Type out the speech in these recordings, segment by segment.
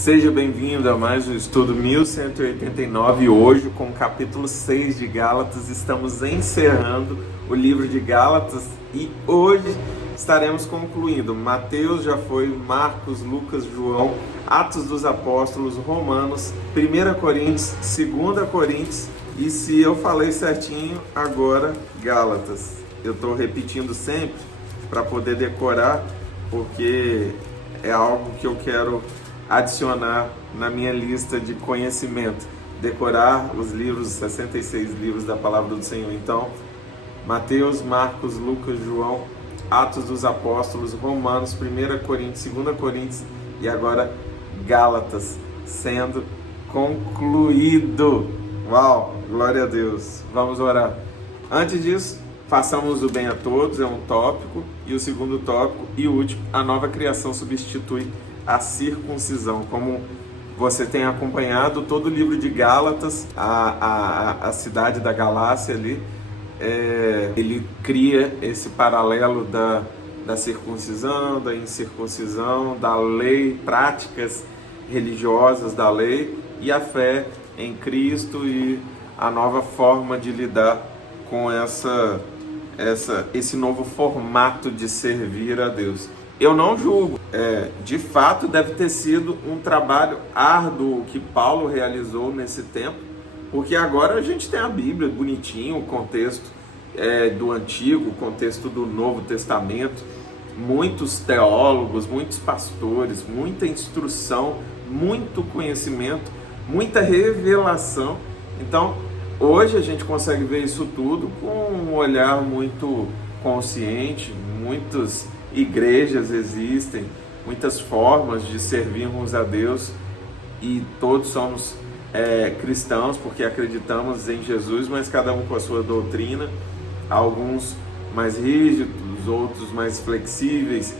Seja bem-vindo a mais um estudo 1189. Hoje, com o capítulo 6 de Gálatas, estamos encerrando o livro de Gálatas e hoje estaremos concluindo. Mateus já foi, Marcos, Lucas, João, Atos dos Apóstolos, Romanos, 1 Coríntios, 2 Coríntios e, se eu falei certinho, agora Gálatas. Eu estou repetindo sempre para poder decorar, porque é algo que eu quero adicionar na minha lista de conhecimento, decorar os livros, 66 livros da Palavra do Senhor. Então, Mateus, Marcos, Lucas, João, Atos dos Apóstolos, Romanos, 1 Coríntios, 2 Coríntios e agora Gálatas, sendo concluído. Uau, glória a Deus. Vamos orar. Antes disso, façamos o bem a todos, é um tópico, e o segundo tópico e último, a nova criação substitui a circuncisão. Como você tem acompanhado todo o livro de Gálatas, a cidade da Galácia ali, ele cria esse paralelo da circuncisão, da incircuncisão, da lei, práticas religiosas da lei e a fé em Cristo e a nova forma de lidar com esse novo formato de servir a Deus. Eu não julgo, de fato deve ter sido um trabalho árduo que Paulo realizou nesse tempo, porque agora a gente tem a Bíblia bonitinho, o contexto do Antigo, o contexto do Novo Testamento, muitos teólogos, muitos pastores, muita instrução, muito conhecimento, muita revelação. Então, hoje a gente consegue ver isso tudo com um olhar muito consciente. Muitas igrejas existem, muitas formas de servirmos a Deus e todos somos cristãos porque acreditamos em Jesus, mas cada um com a sua doutrina, alguns mais rígidos, outros mais flexíveis,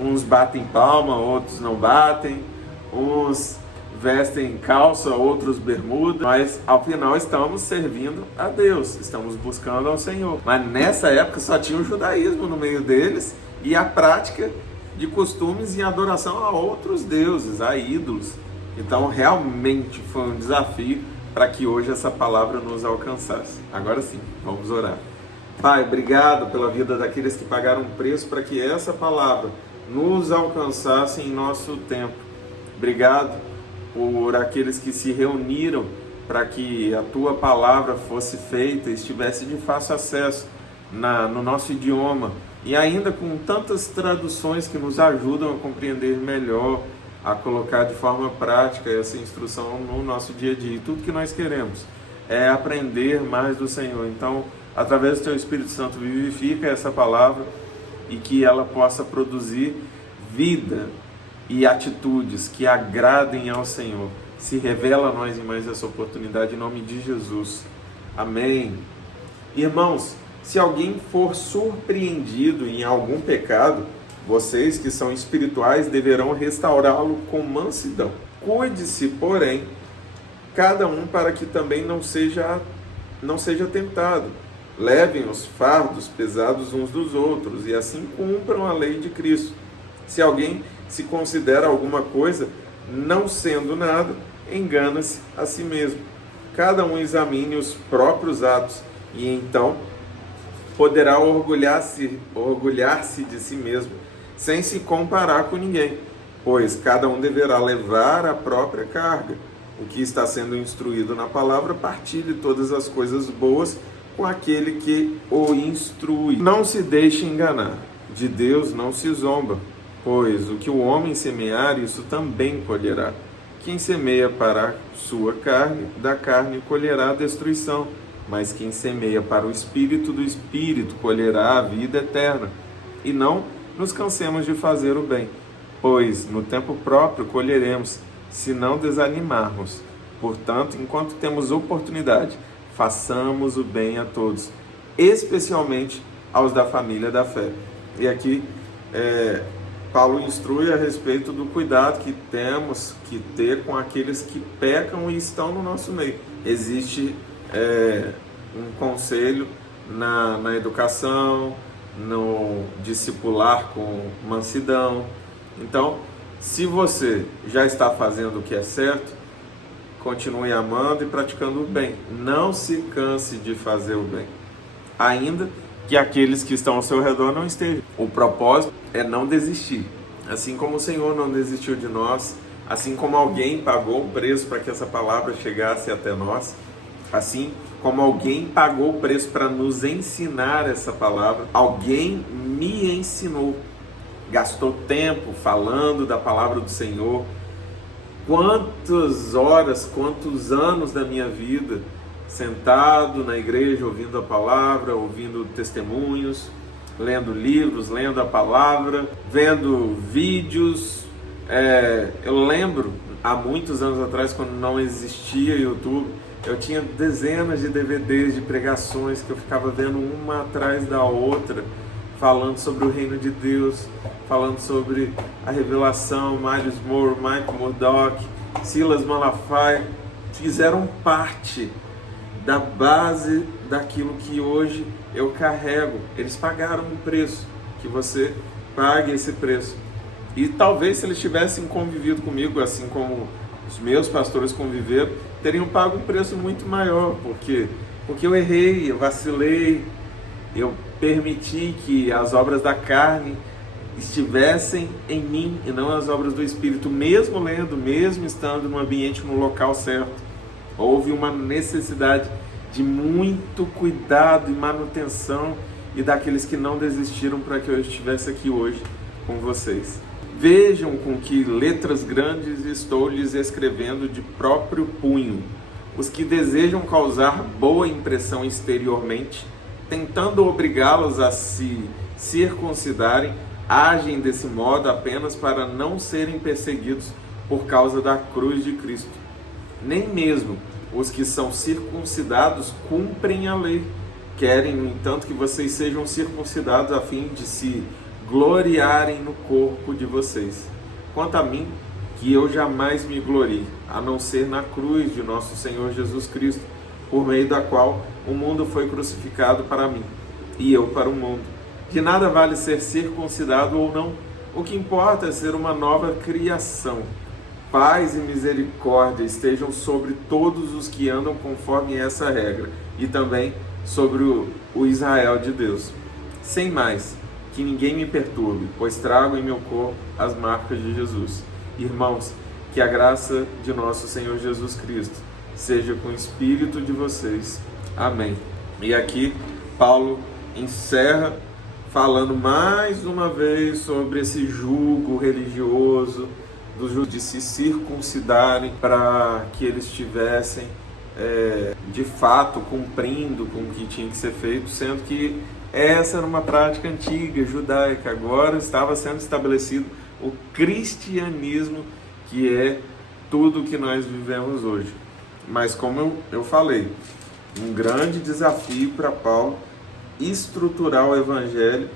uns batem palma, outros não batem, uns vestem calça, outros bermuda, mas ao final estamos servindo a Deus, estamos buscando ao Senhor. Mas nessa época só tinha o judaísmo no meio deles e a prática de costumes e adoração a outros deuses, a ídolos. Então realmente foi um desafio para que hoje essa palavra nos alcançasse. Agora sim, vamos orar. Pai, obrigado pela vida daqueles que pagaram preço para que essa palavra nos alcançasse em nosso tempo. Obrigado por aqueles que se reuniram para que a Tua palavra fosse feita, estivesse de fácil acesso no nosso idioma, e ainda com tantas traduções que nos ajudam a compreender melhor, a colocar de forma prática essa instrução no nosso dia a dia. E tudo que nós queremos é aprender mais do Senhor. Então, através do Teu Espírito Santo, vivifica essa palavra e que ela possa produzir vida e atitudes que agradem ao Senhor. Se revela a nós em mais essa oportunidade, em nome de Jesus. Amém. Irmãos, se alguém for surpreendido em algum pecado, vocês que são espirituais deverão restaurá-lo com mansidão. Cuide-se, porém, cada um para que também não seja tentado. Levem os fardos pesados uns dos outros e assim cumpram a lei de Cristo. Se alguém se considera alguma coisa, não sendo nada, engana-se a si mesmo. Cada um examine os próprios atos e então poderá orgulhar-se de si mesmo, sem se comparar com ninguém, pois cada um deverá levar a própria carga. O que está sendo instruído na palavra, partilhe todas as coisas boas com aquele que o instrui. Não se deixe enganar, de Deus não se zomba, pois o que o homem semear, isso também colherá. Quem semeia para a sua carne, da carne colherá a destruição, mas quem semeia para o Espírito, do Espírito colherá a vida eterna. E não nos cansemos de fazer o bem, pois no tempo próprio colheremos, se não desanimarmos. Portanto, enquanto temos oportunidade, façamos o bem a todos, especialmente aos da família da fé. E aqui Paulo instrui a respeito do cuidado que temos que ter com aqueles que pecam e estão no nosso meio. Existe um conselho na educação, no discipular com mansidão. Então, Se você já está fazendo o que é certo, continue amando e praticando o bem. Não se canse de fazer o bem, ainda que aqueles que estão ao seu redor não estejam. O propósito é não desistir. Assim como o Senhor não desistiu de nós, assim como alguém pagou um preço para que essa palavra chegasse até nós, assim como alguém pagou o preço para nos ensinar essa palavra, alguém me ensinou, gastou tempo falando da palavra do Senhor. Quantas horas, quantos anos da minha vida sentado na igreja, ouvindo a palavra, ouvindo testemunhos, lendo livros, lendo a palavra, vendo vídeos. Eu lembro, há muitos anos atrás, quando não existia YouTube, eu tinha dezenas de DVDs de pregações que eu ficava vendo uma atrás da outra, falando sobre o reino de Deus, falando sobre a revelação. Miles Moore, Michael Murdock, Silas Malafaia fizeram parte da base daquilo que hoje eu carrego. Eles pagaram um preço, que você pague esse preço. E talvez se eles tivessem convivido comigo, assim como os meus pastores conviveram, teriam pago um preço muito maior, porque eu errei, eu vacilei, eu permiti que as obras da carne estivessem em mim e não as obras do Espírito, mesmo lendo, mesmo estando no ambiente, no local certo. Houve uma necessidade de muito cuidado e manutenção, e daqueles que não desistiram para que eu estivesse aqui hoje com vocês. Vejam com que letras grandes estou lhes escrevendo de próprio punho. Os que desejam causar boa impressão exteriormente, tentando obrigá-los a se circuncidarem, agem desse modo apenas para não serem perseguidos por causa da cruz de Cristo. Nem mesmo os que são circuncidados cumprem a lei. Querem, no entanto, que vocês sejam circuncidados a fim de se gloriarem no corpo de vocês. Quanto a mim, que eu jamais me glorie, a não ser na cruz de nosso Senhor Jesus Cristo, por meio da qual o mundo foi crucificado para mim, e eu para o mundo. De nada vale ser circuncidado ou não, o que importa é ser uma nova criação. Paz e misericórdia estejam sobre todos os que andam conforme essa regra, e também sobre o Israel de Deus. Sem mais, que ninguém me perturbe, pois trago em meu corpo as marcas de Jesus. Irmãos, que a graça de nosso Senhor Jesus Cristo seja com o espírito de vocês. Amém. E aqui Paulo encerra falando mais uma vez sobre esse jugo religioso dos judeus de se circuncidarem para que eles estivessem de fato cumprindo com o que tinha que ser feito, sendo que essa era uma prática antiga, judaica. Agora estava sendo estabelecido o cristianismo, que é tudo que nós vivemos hoje. Mas como eu falei, um grande desafio para Paulo estruturar o evangelho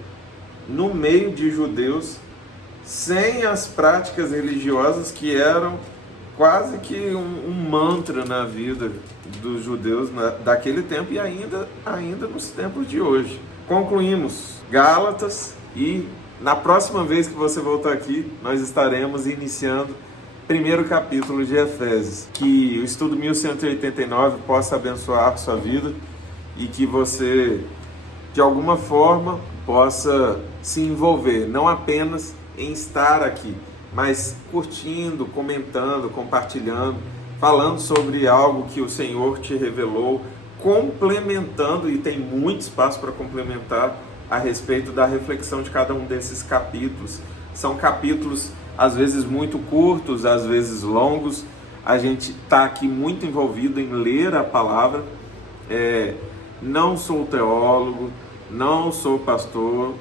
no meio de judeus, sem as práticas religiosas que eram quase que um mantra na vida dos judeus daquele tempo e ainda nos tempos de hoje. Concluímos Gálatas e na próxima vez que você voltar aqui, nós estaremos iniciando o primeiro capítulo de Efésios. Que o estudo 1189 possa abençoar a sua vida e que você, de alguma forma, possa se envolver, não apenas em estar aqui, mas curtindo, comentando, compartilhando, falando sobre algo que o Senhor te revelou, complementando, e tem muito espaço para complementar a respeito da reflexão de cada um desses capítulos. São capítulos às vezes muito curtos, às vezes longos. A gente está aqui muito envolvido em ler a palavra. Não sou teólogo, não sou pastor,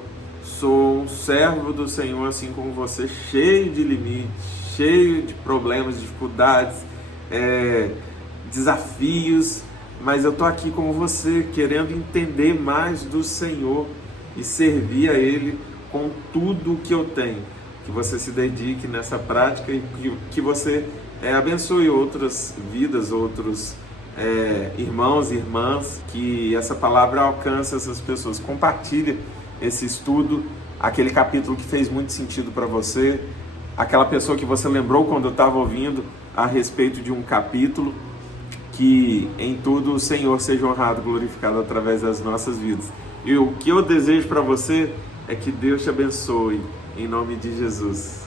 sou um servo do Senhor, assim como você, cheio de limites, cheio de problemas, dificuldades, desafios, mas eu estou aqui como você, querendo entender mais do Senhor e servir a Ele com tudo o que eu tenho. Que você se dedique nessa prática e que você abençoe outras vidas, outros irmãos e irmãs, que essa palavra alcance essas pessoas. Compartilhe esse estudo, aquele capítulo que fez muito sentido para você, aquela pessoa que você lembrou quando estava ouvindo a respeito de um capítulo. Que em tudo o Senhor seja honrado, glorificado através das nossas vidas. E o que eu desejo para você é que Deus te abençoe, em nome de Jesus.